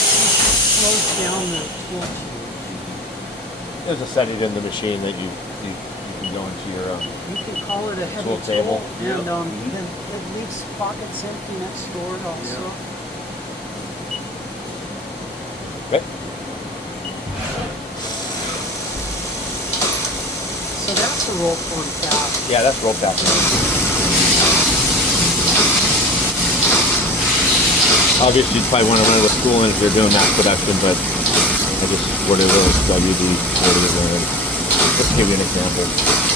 slows down the tool. There's a setting in the machine that you can go into your You can call it a heavy tool table. and then it leaves pockets empty next door also. Okay. So that's a roll form tap. Yeah, that's roll tap. Obviously, you probably want to run it with coolant if you're doing mass production, but I just ordered a WD-40 and just to give you an example.